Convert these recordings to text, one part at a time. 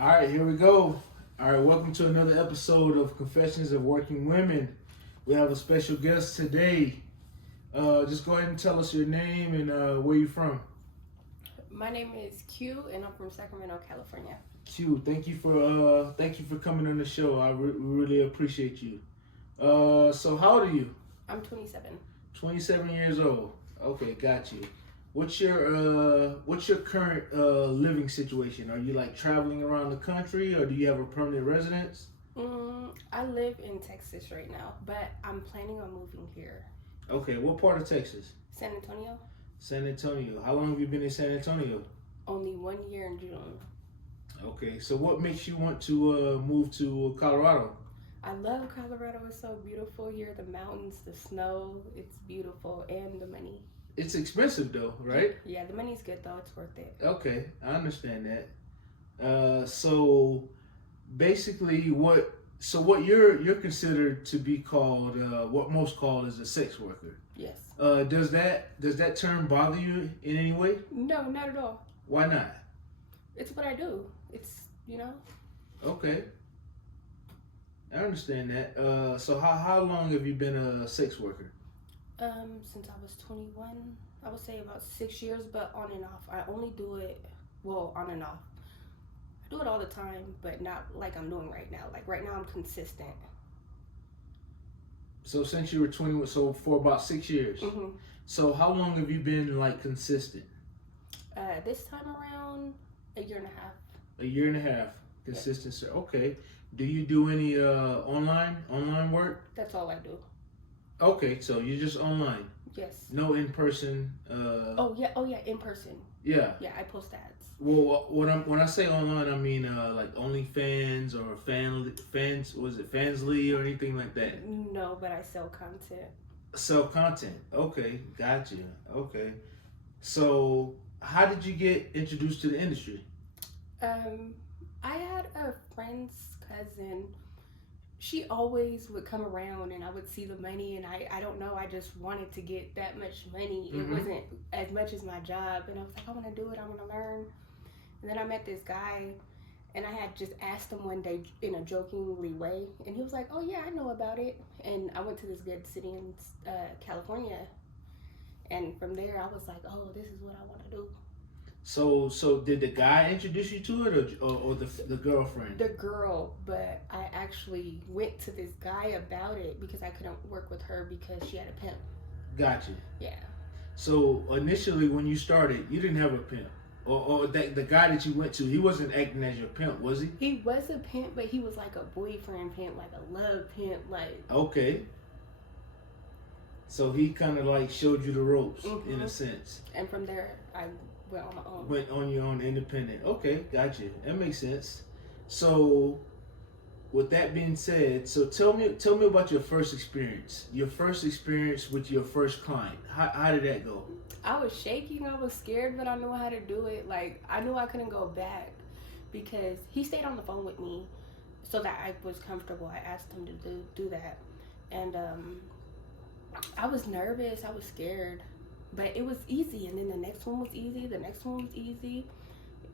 All right, here we go. All right, welcome to another episode of Confessions of Working Women. We have a special guest today. Just go ahead and tell us your name and where you're from. My name is Q, and I'm from Sacramento, California. Q, thank you for coming on the show. We really appreciate you. So how old are you? I'm 27. 27 years old. Okay, got you. What's your current living situation? Are you like traveling around the country, or do you have a permanent residence? I live in Texas right now, but I'm planning on moving here. Okay, what part of Texas? San Antonio. San Antonio. How long have you been in San Antonio? Only 1 year in June. Okay, so what makes you want to move to Colorado? I love Colorado. It's so beautiful here. The mountains, the snow, it's beautiful, and the money. It's expensive though, right? Yeah, the money's good though. It's worth it. Okay, I understand that. So basically, what you're considered to be called, what most call is a sex worker. Yes. Does that term bother you in any way? No, not at all. Why not? It's what I do. It's, Okay. I understand that. So how long have you been a sex worker? Since I was 21, I would say about 6 years, but on and off. I only do it, well, on and off. I do it all the time, but not like I'm doing right now. Like right now, I'm consistent. So since you were 21, so for about 6 years. Mm-hmm. So how long have you been like consistent? This time around, a year and a half. A year and a half consistency. Yeah. Okay. Do you do any online work? That's all I do. Okay, so you're just online. Yes. No in person. Oh yeah, in person. Yeah. Yeah, I post ads. Well, when I say online, I mean like OnlyFans or Fansly or anything like that. No, but I sell content. Sell content. Okay, gotcha. Okay, so how did you get introduced to the industry? I had a friend's cousin. She always would come around and I would see the money, and I don't know, I just wanted to get that much money. Mm-hmm. It wasn't as much as my job, and I was like, I want to do it, I want to learn. And then I met this guy, and I had just asked him one day in a jokingly way, and he was like, oh yeah, I know about it. And I went to this good city in California, and from there I was like, oh, this is what I want to do. So did the guy introduce you to it, or the girlfriend? The girl, but I actually went to this guy about it because I couldn't work with her because she had a pimp. Gotcha. Yeah. So initially, when you started, you didn't have a pimp, or the guy that you went to, he wasn't acting as your pimp, was he? He was a pimp, but he was like a boyfriend pimp, like a love pimp, like. Okay. So he kind of like showed you the ropes, Mm-hmm. in a sense. And from there, I went on my own. Went on your own, independent. Okay, gotcha. That makes sense. So, with that being said, so tell me about your first experience. Your first experience with your first client. How did that go? I was shaking. I was scared, but I knew how to do it. Like, I knew I couldn't go back because he stayed on the phone with me so that I was comfortable. I asked him to do that. And I was nervous. I was scared. But it was easy, and then the next one was easy. The next one was easy.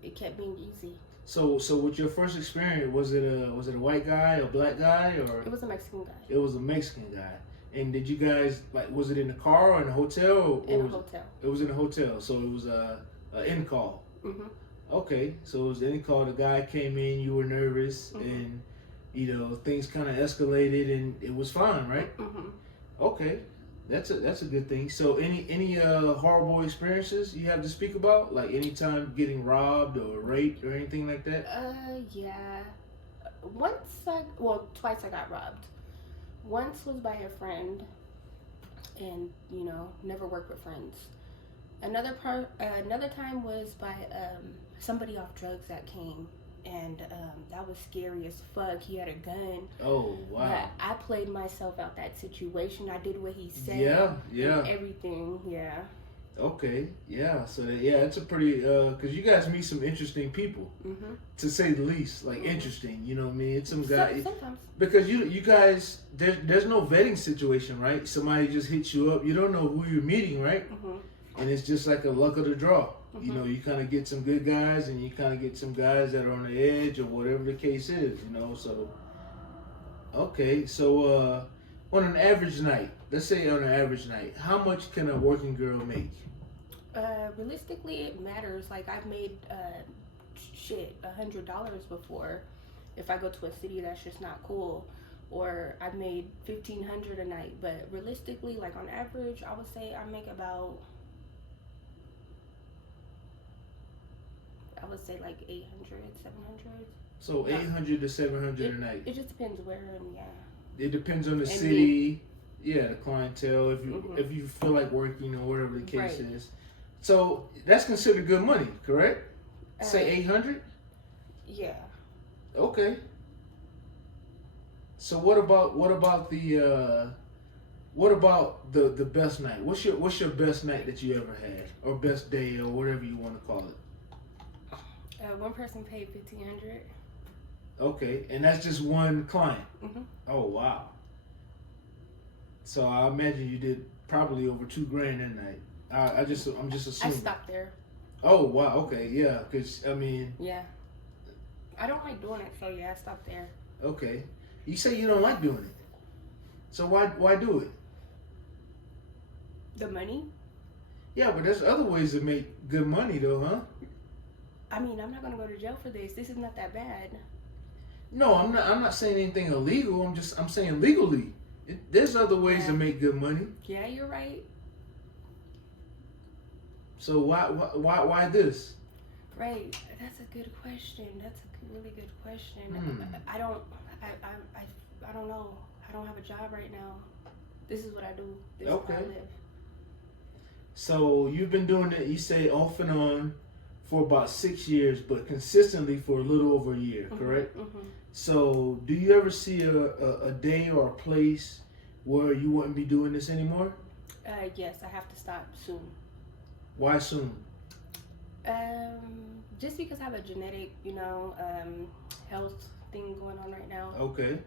It kept being easy. So with your first experience, was it a white guy, a black guy, or? It was a Mexican guy. It was a Mexican guy. And did you guys was it in the car or in a hotel? Or in a hotel. It was in a hotel, so it was a in call. Mhm. Okay, so it was in call. The guy came in. You were nervous, Mhm. and things kind of escalated, and it was fine, right? Mhm. Okay. That's a good thing. So any horrible experiences you have to speak about? Like any time getting robbed or raped or anything like that? Yeah. Twice I got robbed. Once was by a friend, and never worked with friends. Another time was by somebody off drugs that came. And that was scary as fuck. He had a gun. Oh, wow. But I played myself out that situation. I did what he said. Yeah. And everything, yeah. Okay, yeah. So, it's a pretty, because you guys meet some interesting people, Mm-hmm. to say the least. Like, interesting, you know what I mean? It's some guy. Sometimes. Because you guys, there's no vetting situation, right? Somebody just hits you up. You don't know who you're meeting, right? Mm-hmm. and it's just like a luck of the draw. You know, you kind of get some good guys, and you kind of get some guys that are on the edge, or whatever the case is. You know, so okay, so on an average night, let's say on an average night, how much can a working girl make? Realistically, it matters. Like I've made $100 before if I go to a city that's just not cool, or I've made 1,500 a night. But realistically, like on average, I would say I make about, I would say like 800, 700. So 800 to 700 a night. It just depends where, and yeah. It depends on the And city, yeah, the clientele. If you feel like working or whatever the case is. So that's considered good money, correct? Say 800. Yeah. Okay. So what about the best night? What's your best night that you ever had, or best day, or whatever you want to call it? One person paid 1,500. Okay, and that's just one client. Oh wow. So I imagine you did probably over $2,000 that night. I'm just assuming. I stopped there. Oh wow. Okay, yeah. Cause I mean. Yeah. I don't like doing it, so yeah, I stopped there. Okay. You say you don't like doing it. So why do it? The money? Yeah, but there's other ways to make good money though, huh? I mean, I'm not gonna go to jail for this. This is not that bad. No, I'm not saying anything illegal. I'm saying legally. There's other ways to make good money. Yeah, you're right. So why this? Right. That's a good question. That's a really good question. I don't know. I don't have a job right now. This is what I do. This is where I live. So you've been doing it, you say, off and on for about 6 years, but consistently for a little over a year, correct? So do you ever see a day or a place where you wouldn't be doing this anymore? Yes, I have to stop soon. Why soon? Just because I have a genetic, health thing going on right now. Okay.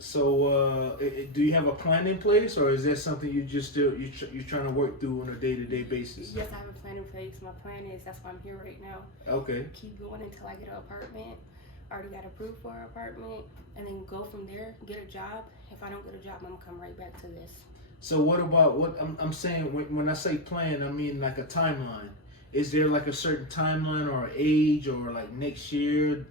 So, do you have a plan in place, or is that something you're trying to work through on a day-to-day basis? Yes, I have a plan in place. My plan is that's why I'm here right now. Okay. Keep going until I get an apartment. I already got approved for an apartment, and then go from there. Get a job. If I don't get a job, I'm gonna come right back to this. So what about what I'm saying when I say plan, I mean like a timeline. Is there like a certain timeline or age, or like next year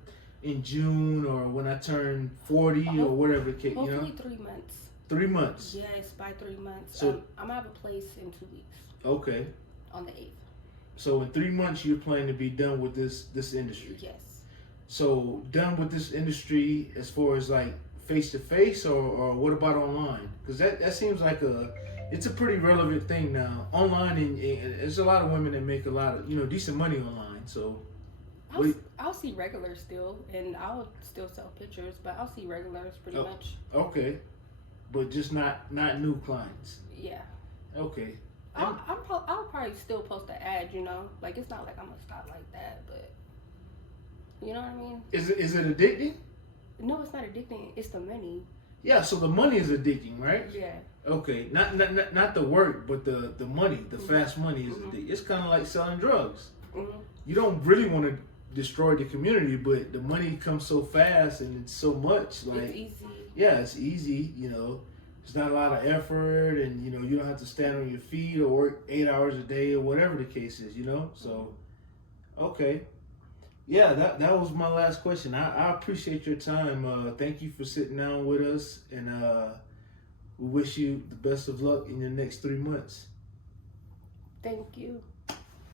in June, or when I turn 40 or whatever the case, hopefully 3 months. 3 months? Yes, by 3 months. So I'm gonna have a place in 2 weeks. Okay. On the 8th. So in 3 months you're planning to be done with this industry? Yes. So done with this industry as far as like face to face, or what about online? Because that seems like it's a pretty relevant thing now. Online, and there's a lot of women that make a lot of decent money online. So I'll see regulars still, and I'll still sell pictures, but I'll see regulars pretty much. Okay, but just not new clients. Yeah. Okay. I'll probably still post an ad. Like it's not like I'm gonna stop like that, but you know what I mean. Is it addicting? No, it's not addicting. It's the money. Yeah, so the money is addicting, right? Yeah. Okay, not the work, but the money, the fast money is addicting. It's kind of like selling drugs. You don't really want to destroy the community, but the money comes so fast and it's so much. Like, it's easy. Yeah, it's easy. It's not a lot of effort, and you don't have to stand on your feet or work 8 hours a day or whatever the case is. So, okay. Yeah, that was my last question. I appreciate your time. Thank you for sitting down with us, and we wish you the best of luck in your next 3 months. Thank you.